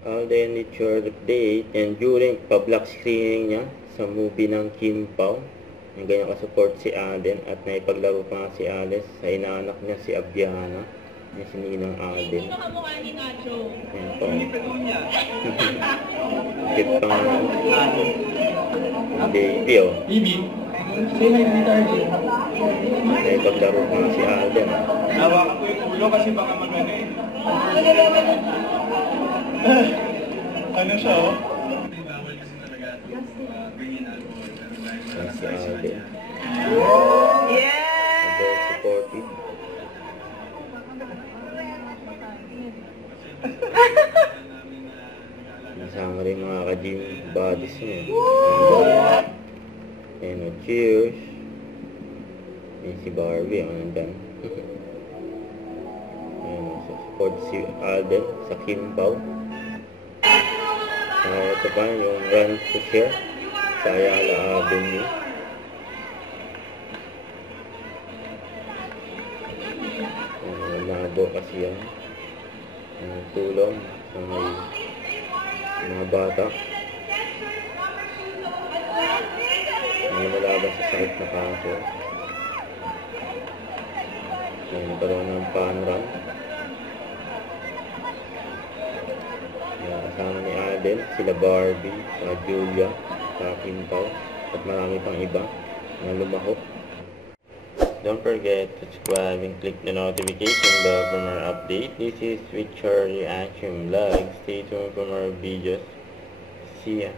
Alden Richard update, and during pa-black screening niya sa movie ng Kim Pao, yung ganyan ka-support si Alden at naipaglaro pa nga si Alice sa inaanak niya si Abiana, yung si Ninang Alden. Sino kamukha ni Nacho? Yan po. Cute pa nga. Baby oh. Bibi, say hi dito RJ. Naipaglaro pa nga si Alden. Nawakan ko yung ulo kasi baka magano eh. Ano siya oh? Bawal kasi talaga ganyan alcohol. Yan si Alden. Yeah! Very supportive. Kasama rin mga ka-gym buddies niya. And cheers. Yan si Barbie, ang nandan. Support si Alden sa Kim Pao. Ito pa yung run to share sa Ayala Avenue. Labo kasi yan. Tulong sa may mga bata. May malaban sa sakit na kaso. May nagkaroon ng fun run. Kasama ni Alden, sila Barbie, Julia, Kim Pao, at marami pang iba na lumahok. Don't forget to subscribe and click the notification bell for more update. This is Richard Reaction Vlog. Stay tuned for more videos. See ya!